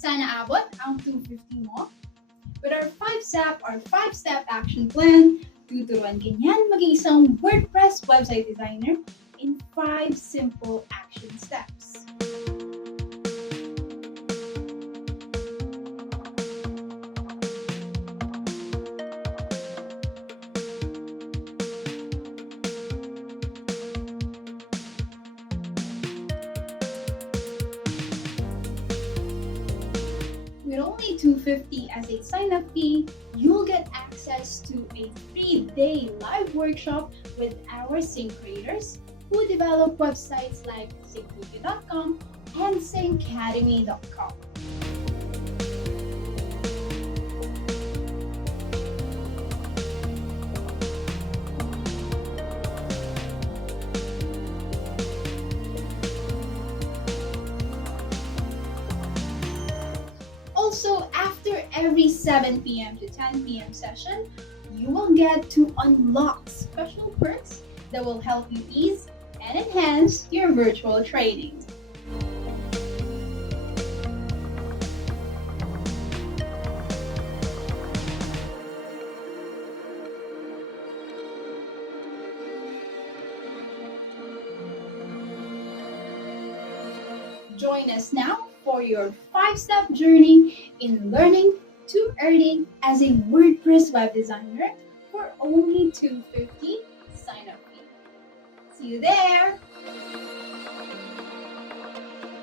Sana abot ang 250 mo? With our 5-step action plan, tuturuan ka niyan maging isang WordPress website designer in 5 simple action steps. With only $250 as a sign-up fee, you'll get access to a 3-day live workshop with our Sync creators who develop websites like synctutor.com and syncacademy.com. Also, after every 7 p.m. to 10 p.m. session, you will get to unlock special perks that will help you ease and enhance your virtual training. Join us now for your 5-step journey in learning to earning as a WordPress web designer for only $250 sign-up fee. See you there!